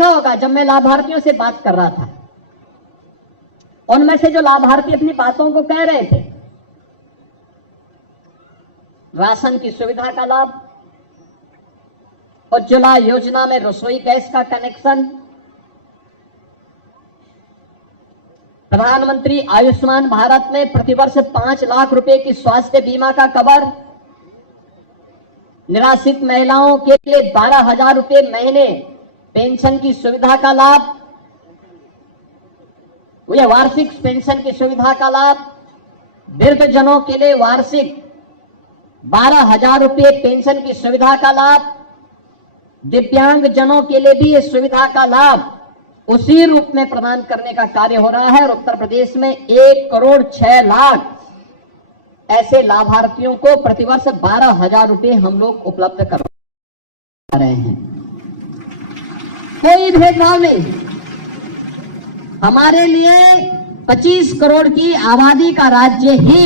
देखा होगा जब मैं लाभार्थियों से बात कर रहा था, उनमें से जो लाभार्थी अपनी बातों को कह रहे थे, राशन की सुविधा का लाभ, उज्ज्वला योजना में रसोई गैस का कनेक्शन, प्रधानमंत्री आयुष्मान भारत में प्रतिवर्ष 5 लाख रुपए की स्वास्थ्य बीमा का कवर, निराश्रित महिलाओं के लिए 12,000 रुपए महीने पेंशन की सुविधा का लाभ, यह वार्षिक पेंशन की सुविधा का लाभ, वृद्धजनों के लिए वार्षिक 12,000 रुपए पेंशन की सुविधा का लाभ, दिव्यांग जनों के लिए भी इस सुविधा का लाभ उसी रूप में प्रदान करने का कार्य हो रहा है। और उत्तर प्रदेश में 1,06,00,000 ऐसे लाभार्थियों को प्रतिवर्ष 12,000 रुपए हम लोग उपलब्ध करवा रहे हैं। कोई भेदभाव नहीं। हमारे लिए 25 करोड़ की आबादी का राज्य ही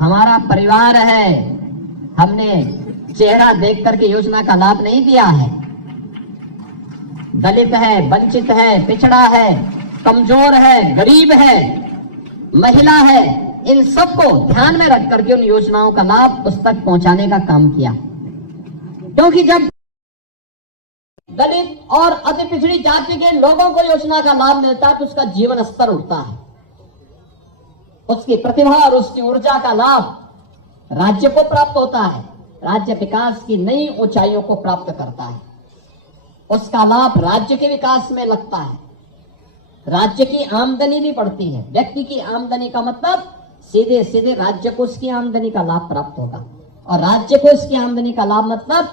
हमारा परिवार है। हमने चेहरा देख करके योजना का लाभ नहीं दिया है। दलित है, वंचित है, पिछड़ा है, कमजोर है, गरीब है, महिला है, इन सबको ध्यान में रख करके उन योजनाओं का लाभ उस तक पहुंचाने का काम किया। क्योंकि जब दलित और अति पिछड़ी जाति के लोगों को योजना का लाभ मिलता है तो उसका जीवन स्तर उठता है, उसकी प्रतिभा और उसकी ऊर्जा का लाभ राज्य को प्राप्त होता है, राज्य विकास की नई ऊंचाइयों को प्राप्त करता है, उसका लाभ राज्य के विकास में लगता है, राज्य की आमदनी भी बढ़ती है। व्यक्ति की आमदनी का मतलब सीधे सीधे राज्य को उसकी आमदनी का लाभ प्राप्त होगा, और राज्य को इसकी आमदनी का लाभ मतलब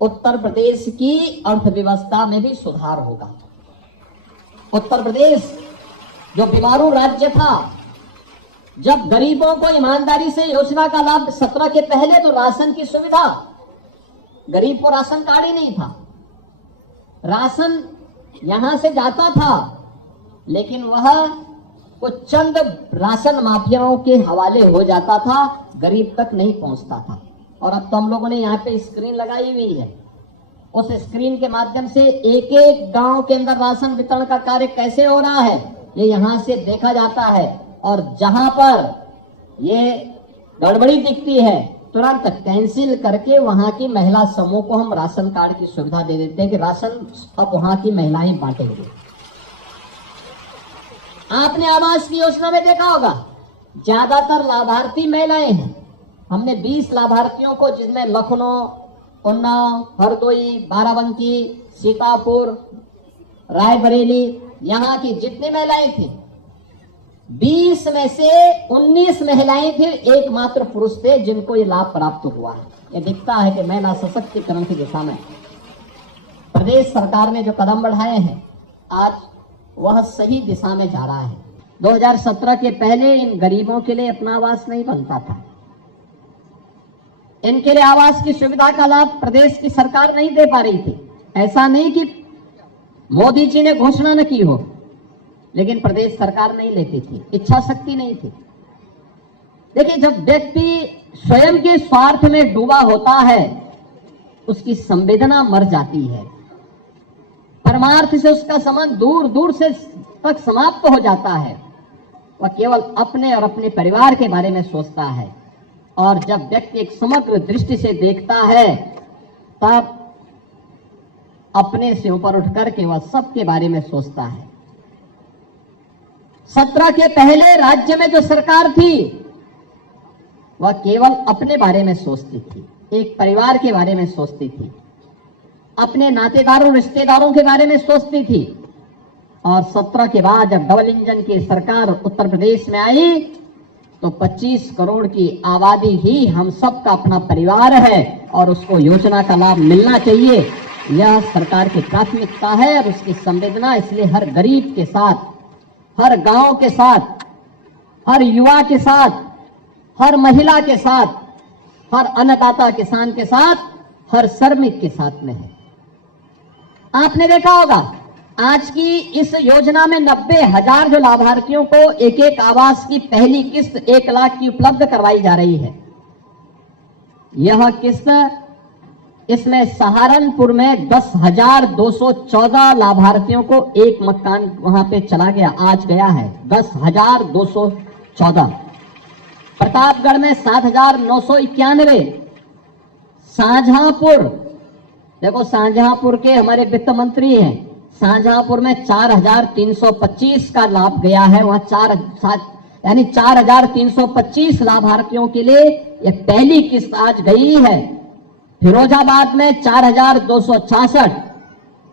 उत्तर प्रदेश की अर्थव्यवस्था में भी सुधार होगा। उत्तर प्रदेश जो बीमारू राज्य था, जब गरीबों को ईमानदारी से योजना का लाभ 17 के पहले तो राशन की सुविधा, गरीब को राशन कार्ड ही नहीं था, राशन यहां से जाता था लेकिन वह कुछ चंद राशन माफियाओं के हवाले हो जाता था, गरीब तक नहीं पहुंचता था। और अब तो हम लोगों ने यहाँ पे स्क्रीन लगाई हुई है, उस स्क्रीन के माध्यम से एक एक गांव के अंदर राशन वितरण का कार्य कैसे हो रहा है ये यहां से देखा जाता है। और जहां पर ये गड़बड़ी दिखती है तुरंत कैंसिल करके वहां की महिला समूह को हम राशन कार्ड की सुविधा दे देते हैं कि राशन अब वहां की महिलाएं बांटेंगे। आपने आवास की योजना में देखा होगा ज्यादातर लाभार्थी महिलाएं हैं। हमने 20 लाभार्थियों को, जिसमें लखनऊ, उन्नाव, हरदोई, बाराबंकी, सीतापुर, रायबरेली, यहाँ की जितनी महिलाएं थी 20 में से 19 महिलाएं थी, एकमात्र पुरुष थे जिनको ये लाभ प्राप्त हुआ है। ये दिखता है कि महिला सशक्तिकरण की दिशा में प्रदेश सरकार ने जो कदम बढ़ाए हैं आज वह सही दिशा में जा रहा है। 2017 के पहले इन गरीबों के लिए अपना आवास नहीं बनता था, इनके लिए आवास की सुविधा का लाभ प्रदेश की सरकार नहीं दे पा रही थी। ऐसा नहीं कि मोदी जी ने घोषणा न की हो, लेकिन प्रदेश सरकार नहीं लेती थी, इच्छा शक्ति नहीं थी। देखिए, जब व्यक्ति स्वयं के स्वार्थ में डूबा होता है उसकी संवेदना मर जाती है, परमार्थ से उसका संबंध दूर दूर से तक समाप्त हो जाता है। वह केवल अपने और अपने परिवार के बारे में सोचता है। और जब व्यक्ति एक समग्र दृष्टि से देखता है तब अपने से ऊपर उठकर के वह सबके बारे में सोचता है। 17 के पहले राज्य में जो सरकार थी वह केवल अपने बारे में सोचती थी, एक परिवार के बारे में सोचती थी, अपने नातेदारों रिश्तेदारों के बारे में सोचती थी। और 17 के बाद जब डबल इंजन की सरकार उत्तर प्रदेश में आई तो 25 करोड़ की आबादी ही हम सबका अपना परिवार है और उसको योजना का लाभ मिलना चाहिए। यह सरकार की प्राथमिकता है और उसकी संवेदना इसलिए हर गरीब के साथ, हर गांव के साथ, हर युवा के साथ, हर महिला के साथ, हर अन्नदाता किसान के साथ, हर श्रमिक के साथ में है। आपने देखा होगा आज की इस योजना में 90,000 जो लाभार्थियों को एक एक आवास की पहली किस्त 1 लाख की उपलब्ध करवाई जा रही है। यह किस्त इसमें सहारनपुर में 10,214 लाभार्थियों को एक मकान वहां पे चला गया, आज गया है 10,214। प्रतापगढ़ में 7,991। शाहजहांपुर, देखो शाहजहांपुर के हमारे वित्त मंत्री हैं, शाहजहांपुर में 4,325 का लाभ गया है। वहां 4,325 लाभार्थियों के लिए ये पहली किस्त आज गई है। फिरोजाबाद में 4,266,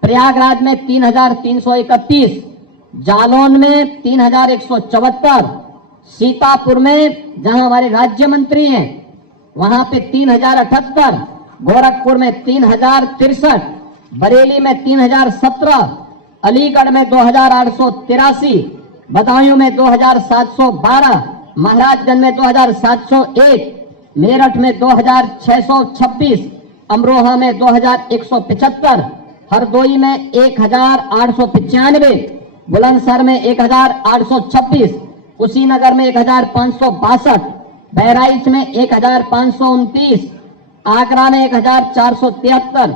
प्रयागराज में 3,331, जालौन में 3,174, सीतापुर में जहां हमारे राज्य मंत्री हैं वहां पे 3,078, गोरखपुर में 3,063, बरेली में 3,017, अलीगढ़ में 2,883, बदायूं में 2,712, महाराजगंज में 2,701, मेरठ में 2,626, अमरोहा में 2,175, हरदोई में 1,895, बुलंदशहर में 1,826, कुशीनगर में 1,562, बहराइच में 1,529, आगरा में 1,473,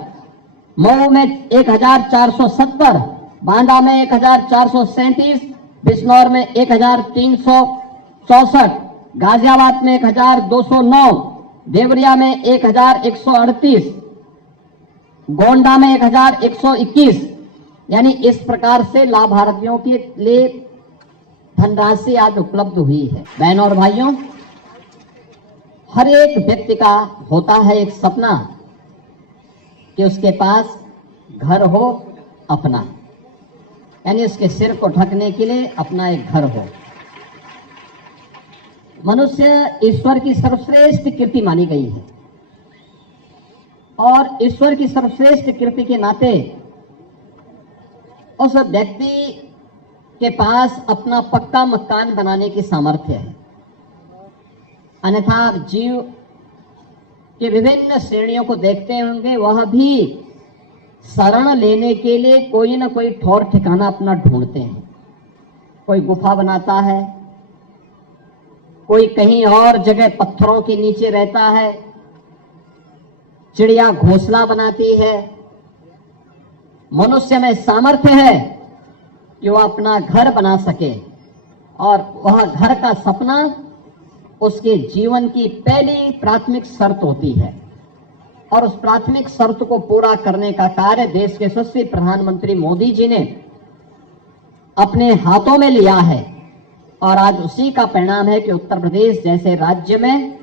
मऊ में 1,470, बांदा में 1,437, बिजनौर में 1,364, गाजियाबाद में 1,209, देवरिया में 1,138, गोंडा में 1,121। यानी इस प्रकार से लाभार्थियों के लिए धनराशि आज उपलब्ध हुई है। बहनों और भाइयों, हर एक व्यक्ति का होता है एक सपना कि उसके पास घर हो अपना, यानी उसके सिर को ढकने के लिए अपना एक घर हो। मनुष्य ईश्वर की सर्वश्रेष्ठ कृति मानी गई है और ईश्वर की सर्वश्रेष्ठ कृति के नाते उस व्यक्ति के पास अपना पक्का मकान बनाने की सामर्थ्य है। अन्यथा आप जीव के विभिन्न श्रेणियों को देखते होंगे, वह भी शरण लेने के लिए कोई ना कोई ठौर ठिकाना अपना ढूंढते हैं। कोई गुफा बनाता है, कोई कहीं और जगह पत्थरों के नीचे रहता है, चिड़िया घोंसला बनाती है। मनुष्य में सामर्थ्य है कि वह अपना घर बना सके और वह घर का सपना उसके जीवन की पहली प्राथमिक शर्त होती है और उस प्राथमिक शर्त को पूरा करने का कार्य देश के यशस्वी प्रधानमंत्री मोदी जी ने अपने हाथों में लिया है और आज उसी का परिणाम है कि उत्तर प्रदेश जैसे राज्य में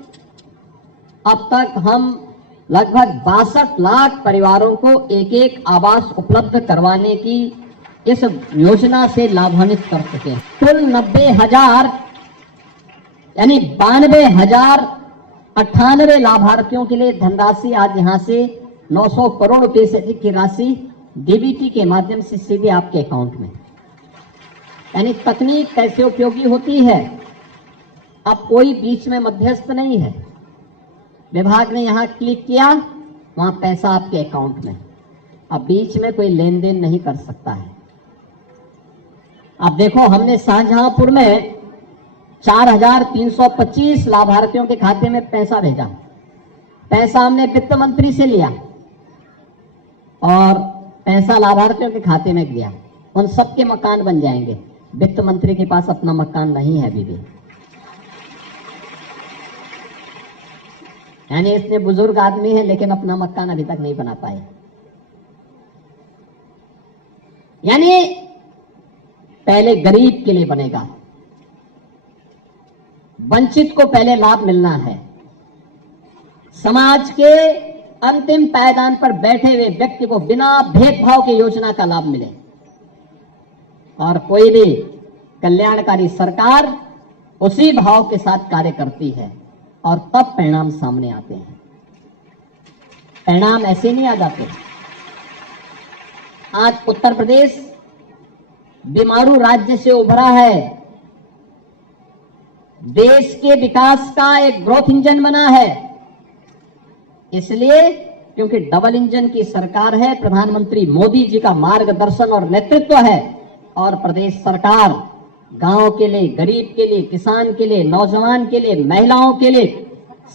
अब तक हम लगभग 62 लाख परिवारों को एक एक आवास उपलब्ध करवाने की इस योजना से लाभान्वित कर सके। कुल 90,000 यानी 92,098 लाभार्थियों के लिए धनराशि आज यहां से 900 करोड़ रुपए से अधिक की राशि डीबीटी के माध्यम से सीधे आपके अकाउंट में। यानी तकनीक कैसे उपयोगी होती है, अब कोई बीच में मध्यस्थ नहीं है। विभाग ने यहां क्लिक किया, वहां पैसा आपके अकाउंट में, अब बीच में कोई लेन देन नहीं कर सकता है। अब देखो, हमने शाहजहांपुर में 4,325 लाभार्थियों के खाते में पैसा भेजा। पैसा हमने वित्त मंत्री से लिया और पैसा लाभार्थियों के खाते में गया। उन सबके मकान बन जाएंगे। वित्त मंत्री के पास अपना मकान नहीं है अभी भी, यानी इतने बुजुर्ग आदमी है लेकिन अपना मकान अभी तक नहीं बना पाए। यानी पहले गरीब के लिए बनेगा, वंचित को पहले लाभ मिलना है। समाज के अंतिम पायदान पर बैठे हुए व्यक्ति को बिना भेदभाव की योजना का लाभ मिले और कोई भी कल्याणकारी सरकार उसी भाव के साथ कार्य करती है और तब परिणाम सामने आते हैं। परिणाम ऐसे नहीं आ जाते। आज उत्तर प्रदेश बीमारू राज्य से उभरा है, देश के विकास का एक ग्रोथ इंजन बना है, इसलिए क्योंकि डबल इंजन की सरकार है। प्रधानमंत्री मोदी जी का मार्गदर्शन और नेतृत्व है और प्रदेश सरकार गांव के लिए, गरीब के लिए, किसान के लिए, नौजवान के लिए, महिलाओं के लिए,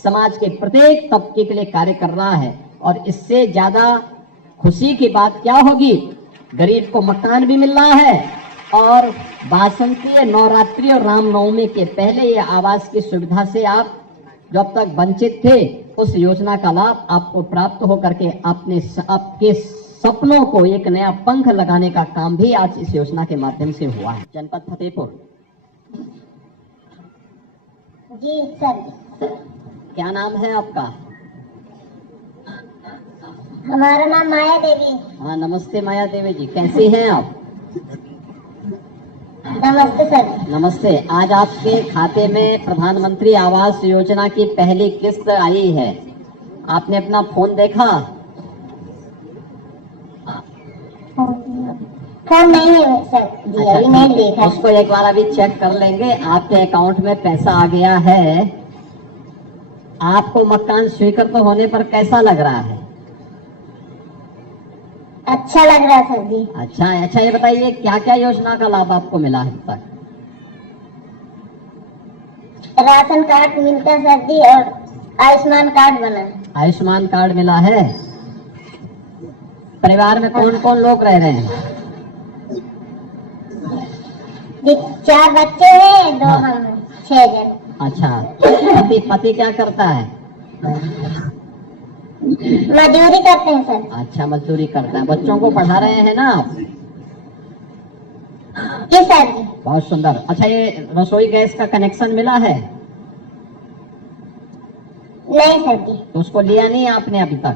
समाज के प्रत्येक तबके के लिए कार्य कर रहा है और इससे ज्यादा खुशी की बात क्या होगी। गरीब को मकान भी मिल रहा है और बासंती, नवरात्रि और रामनवमी के पहले ये आवास की सुविधा से आप जो अब तक वंचित थे उस योजना का लाभ आपको प्राप्त होकर के आपके सपनों को एक नया पंख लगाने का काम भी आज इस योजना के माध्यम से हुआ है। जनपद फतेहपुर। जी सर। क्या नाम है आपका? हमारा नाम माया देवी। हाँ, नमस्ते माया देवी जी, कैसी हैं आप? नमस्ते सर। नमस्ते। आज आपके खाते में प्रधानमंत्री आवास योजना की पहली किस्त आई है। आपने अपना फोन देखा? फोन नहीं है सर जी, अभी नहीं देखा। उसको एक बार अभी चेक कर लेंगे। आपके अकाउंट में पैसा आ गया है। आपको मकान स्वीकृत होने पर कैसा लग रहा है? अच्छा लग रहा है सर जी। अच्छा, ये बताइए क्या क्या योजना का लाभ आपको मिला है अब तक? राशन कार्ड मिलता है सर जी और आयुष्मान कार्ड बना है। आयुष्मान कार्ड मिला है। परिवार में कौन कौन लोग रह रहे हैं? जी 4 बच्चे हैं, 2 हाँ। हम हैं, 6 जन। अच्छा, पति क्या करता है? मजदूरी करते हैं सर। अच्छा, मजदूरी करता है। बच्चों को पढ़ा रहे हैं ना आप? जी सर जी। बहुत सुंदर। अच्छा, ये रसोई गैस का कनेक्शन मिला है? नहीं सर जी। तो उसको लिया नहीं आपने अभी तक?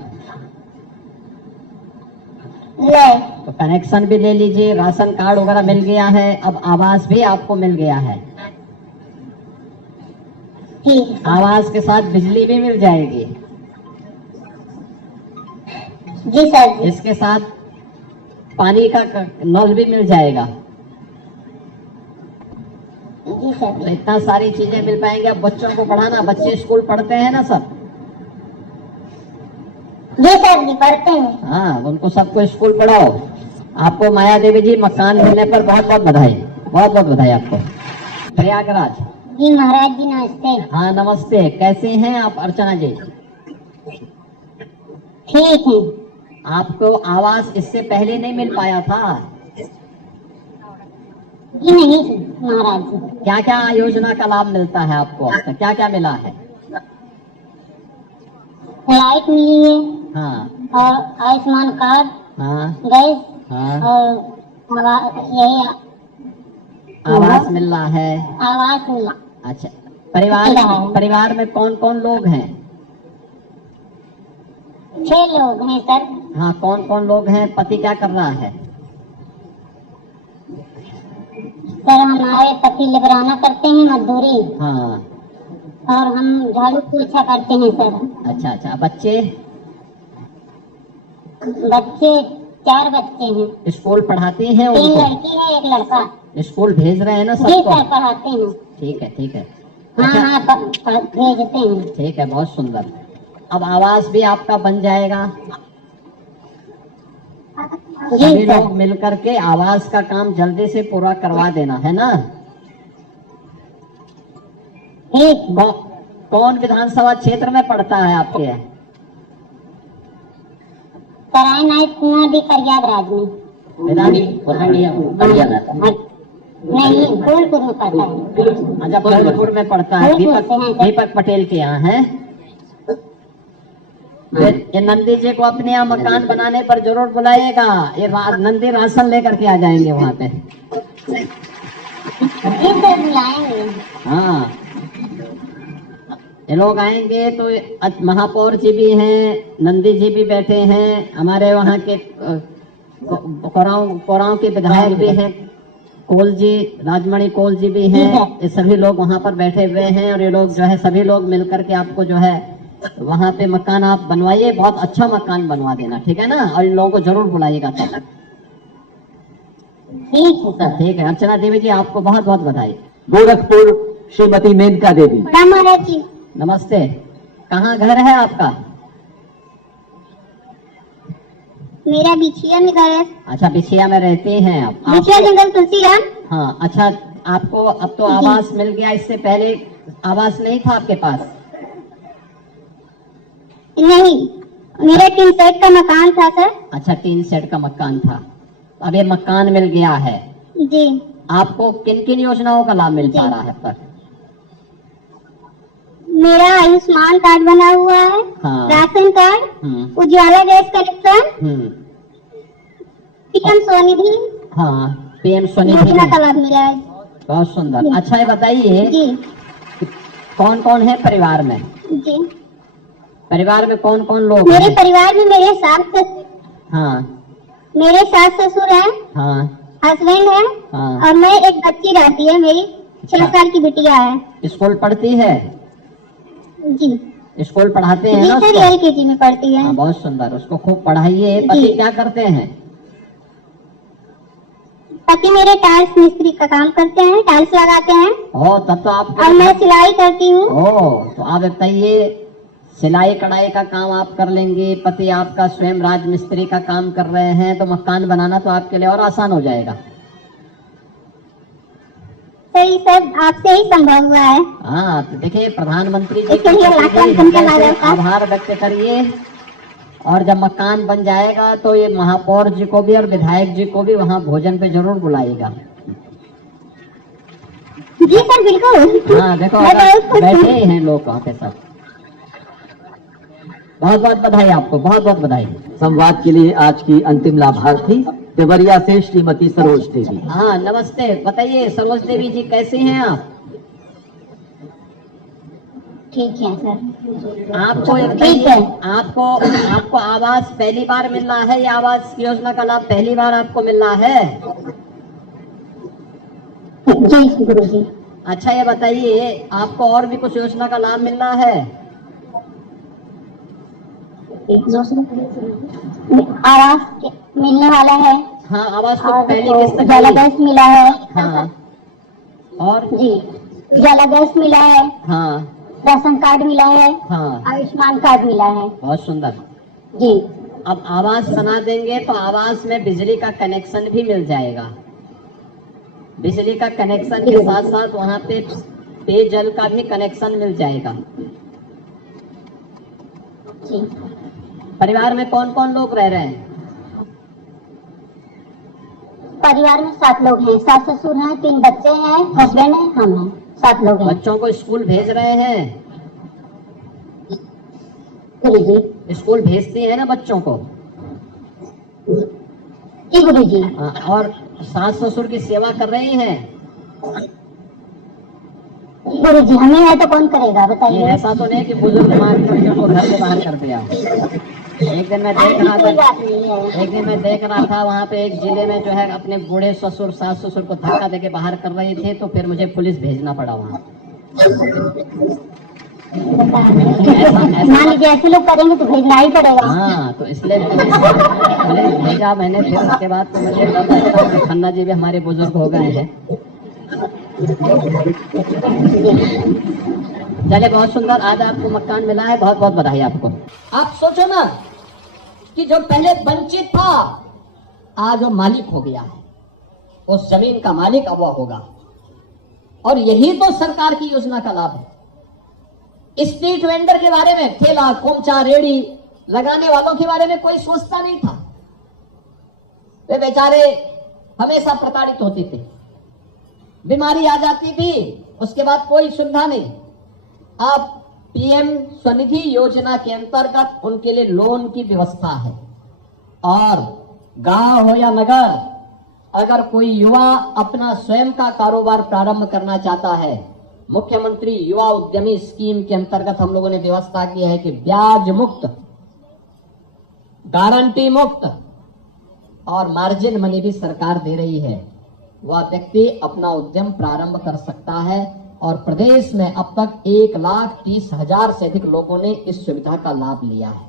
नहीं। तो कनेक्शन भी ले लीजिए। राशन कार्ड वगैरह मिल गया है, अब आवास भी आपको मिल गया है। ठीक है। आवास के साथ बिजली भी मिल जाएगी। जी सर जी। इसके साथ पानी का नल भी मिल जाएगा। जी सर तो जी। इतना सारी चीजें मिल पाएंगे। अब बच्चों को पढ़ाना, बच्चे स्कूल पढ़ते हैं ना सब? जी सर जी, पढ़ते हैं। हाँ, उनको सबको स्कूल पढ़ाओ। आपको माया देवी जी मकान मिलने पर बहुत बहुत बधाई, बहुत बहुत बधाई आपको। प्रयागराज। जी महाराज जी नमस्ते। हाँ नमस्ते, कैसे हैं आप अर्चना जी? ठीक है। आपको आवास इससे पहले नहीं मिल पाया था? जी नहीं महाराज जी। क्या क्या योजना का लाभ मिलता है आपको अब तक? क्या क्या मिला है? लाइट मिली है हाँ और आयुष्मान कार्ड, हाँ गैस हाँ। और यही आवास मिल रहा है। आवास मिला। अच्छा, परिवार में कौन कौन लोग हैं? 6 लोग हैं सर। हाँ, कौन कौन लोग हैं? पति क्या कर रहा है? सर हमारे पति लेबराना करते हैं, मजदूरी, हाँ। और हम झाड़ू पोछा करते हैं सर। अच्छा, बच्चे? बच्चे 4 बच्चे हैं। स्कूल पढ़ाते हैं 3 उनको? लड़की है, 1 लड़का। स्कूल भेज रहे हैं ना जी सबको? सर पढ़ाते हैं। ठीक है। हाँ अच्छा, हाँ भेजते हैं। ठीक है, बहुत सुंदर। अब आवास भी आपका बन जाएगा। जी सभी सर। लोग मिलकर के आवास का काम जल्दी से पूरा करवा देना है ना? ठीक। कौन विधानसभा क्षेत्र में पड़ता है आपके? सराय नायक कुआं भी प्रयागराज में। नहीं, फूलपुर में पड़ता है। अच्छा, फूलपुर में पड़ता है। दीपक पटेल के यहाँ है। ये नंदी जी को अपने यहाँ मकान बनाने पर जरूर बुलाइएगा। ये नंदी राशन लेकर के आ जाएंगे वहाँ पे। जी सर बुलाएंगे। हाँ, ये लोग आएंगे तो महापौर जी भी हैं, नंदी जी भी बैठे हैं, हमारे वहाँ के कोरांव के विधायक भी हैं, कोल जी, राजमणि कोल जी भी हैं। ये सभी लोग वहाँ पर बैठे हुए हैं और ये लोग जो है सभी लोग मिलकर के आपको जो है वहाँ पे मकान आप बनवाइए। बहुत अच्छा मकान बनवा देना, ठीक है ना? और इन लोगों को जरूर बुलाइएगा तब। ठीक है सर। ठीक है। अर्चना देवी जी, आपको बहुत बहुत बधाई। गोरखपुर, श्रीमती मेनका देवी। महाराज जी नमस्ते। कहाँ घर है आपका? मेरा बिछिया में घर है। अच्छा, बिछिया में रहते हैं आप? बिछिया जंगल तुलसीराम। हाँ, अच्छा, आपको अब तो आवास मिल गया। इससे पहले आवास नहीं था आपके पास? नहीं। मेरा 3 सेट का मकान था सर। अच्छा, 3 सेट का मकान था, अब ये मकान मिल गया है। जी। आपको किन किन योजनाओं का लाभ मिल पा जी। रहा है पर? मेरा आयुष्मान कार्ड बना हुआ है, हाँ। Ration card, Ujjwala gas connection, PM Svanidhi हाँ, पीएम स्वनिधि योजना का लाभ मिला है। बहुत सुंदर। अच्छा, ये बताइए जी। कौन कौन है परिवार में? जी। परिवार में कौन कौन लोग मेरे हैं? परिवार में हाँ मेरे सास ससुर हैं, हाँ हस्बैंड है, हाँ। और मैं एक बच्ची रहती है, मेरी 6 साल की बिटिया है। स्कूल पढ़ती है? जी। स्कूल पढ़ाते हैं जी ना सर, उसको? LKG में पढ़ती है। हाँ, बहुत सुंदर, उसको खूब पढ़ाइए। पति जी। क्या करते हैं? पति मेरे टाइल्स मिस्त्री का काम करते हैं, टाइल्स लगाते हैं, ओ, तब तो आप। और मैं सिलाई करती हूँ। ओ, तो आप बताइए, सिलाई कढ़ाई का काम आप कर लेंगे, पति आपका स्वयं राजमिस्त्री का काम कर रहे हैं, तो मकान बनाना तो आपके लिए और आसान हो जाएगा। सही सर, आपसे ही संभव हुआ है। हाँ, तो देखिए, प्रधानमंत्री जी इसके लिए लाख लाख का धन्यवाद। आभार व्यक्त करिए, और जब मकान बन जाएगा तो ये महापौर जी को भी और विधायक जी को भी वहाँ भोजन पे जरूर बुलाएगा। जी सर, बिल्कुल। हाँ, देखो, मैं बहुत खुश बैठे हूँ। ही हैं लोग वहाँ पे सब। बहुत बहुत बधाई आपको, बहुत बहुत बधाई। संवाद के लिए आज की अंतिम लाभार्थी देवरिया से श्रीमती सरोज देवी। हाँ, नमस्ते। बताइए सरोज देवी जी, कैसे हैं आप? ठीक है सर। आपको ठीक है। आपको आवास पहली बार मिल रहा है, या आवास योजना का लाभ पहली बार आपको मिल रहा है? जी गुरुजी। अच्छा, ये बताइए, आपको और भी कुछ योजना का लाभ मिल रहा है? आवास मिलने वाला है। हाँ, आवास को और पहली किस्त उजाला गैस मिला है। हाँ, और? जी, उजाला गैस मिला है, हाँ राशन कार्ड मिला है, हाँ, आयुष्मान कार्ड मिला है। बहुत सुंदर। जी। अब आवास बना देंगे तो आवास में बिजली का कनेक्शन भी मिल जाएगा। बिजली का कनेक्शन के साथ साथ वहाँ पे पेयजल का भी कनेक्शन मिल जाएगा। जी। परिवार में कौन कौन लोग रह रहे हैं? परिवार में 7 लोग हैं, सास ससुर हैं, 3 बच्चे हैं, हस्बैंड है, हम हैं, 7 लोग हैं। बच्चों को स्कूल भेज रहे हैं? गुरुजी। स्कूल भेजती है ना बच्चों को? जी गुरुजी। और सास ससुर की सेवा कर रही हैं? गुरुजी, हमें है तो कौन करेगा ये बताइए। ऐसा तो नहीं कि बुजुर्ग मार करके उनको घर से बाहर कर दिया। एक दिन मैं देख रहा कोई था बात नहीं है। एक दिन मैं देख रहा था वहाँ पे एक जिले में जो है अपने बूढ़े ससुर सास ससुर को धक्का देके बाहर कर रही थी, तो फिर मुझे पुलिस भेजना पड़ा वहाँ। मान लीजिए ऐसे लोग करेंगे तो भेजना ही पड़ेगा। हाँ, तो इसलिए पुलिस भेजा मैंने। फिर उसके बाद तो मुझे पता चला कि खन्ना जी भी हमारे बुजुर्ग हो गए हैं। चलिए, बहुत सुंदर, आज आपको मकान मिला है, बहुत बहुत बधाई आपको। आप सोचो ना कि जो पहले वंचित था आज वो मालिक हो गया है, उस जमीन का मालिक अब वो होगा। और यही तो सरकार की योजना का लाभ है। स्ट्रीट वेंडर के बारे में, ठेला कोमचा रेड़ी लगाने वालों के बारे में कोई सोचता नहीं था। वे बेचारे हमेशा प्रताड़ित होते थे, बीमारी आ जाती थी, उसके बाद कोई सुविधा नहीं। अब पीएम स्वनिधि योजना के अंतर्गत उनके लिए लोन की व्यवस्था है। और गांव हो या नगर, अगर कोई युवा अपना स्वयं का कारोबार प्रारंभ करना चाहता है, मुख्यमंत्री युवा उद्यमी स्कीम के अंतर्गत हम लोगों ने व्यवस्था की है कि ब्याज मुक्त, गारंटी मुक्त और मार्जिन मनी भी सरकार दे रही है। वह व्यक्ति अपना उद्यम प्रारंभ कर सकता है। और प्रदेश में अब तक 1,30,000 से अधिक लोगों ने इस सुविधा का लाभ लिया है।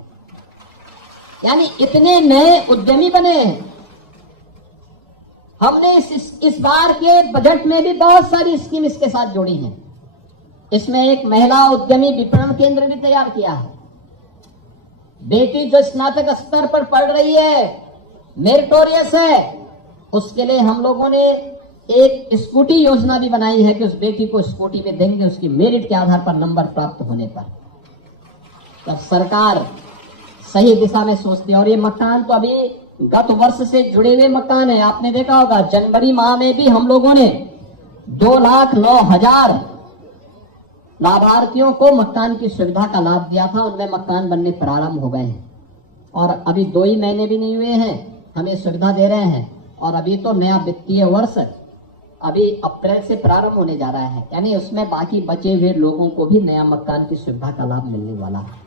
यानी इतने नए उद्यमी बने हैं। हमने इस बार के बजट में भी बहुत सारी स्कीम इसके साथ जोड़ी हैं। इसमें एक महिला उद्यमी विपणन केंद्र भी तैयार किया है। बेटी जो स्नातक स्तर पर पढ़ रही है, मेरिटोरियस है, उसके लिए हम लोगों ने एक स्कूटी योजना भी बनाई है कि उस बेटी को स्कूटी भी देंगे उसकी मेरिट के आधार पर, नंबर प्राप्त होने पर। तब सरकार सही दिशा में सोचते हैं। और ये मकान तो अभी गत वर्ष से जुड़े हुए मकान है। आपने देखा होगा जनवरी माह में भी हम लोगों ने 2,09,000 लाभार्थियों को मकान की सुविधा का लाभ दिया था। उनमें मकान बनने प्रारंभ हो गए हैं और अभी 2 ही महीने भी नहीं हुए हैं हमें सुविधा दे रहे हैं। और अभी तो नया वित्तीय वर्ष अभी अप्रैल से प्रारंभ होने जा रहा है, यानी उसमें बाकी बचे हुए लोगों को भी नया मकान की सुविधा का लाभ मिलने वाला है।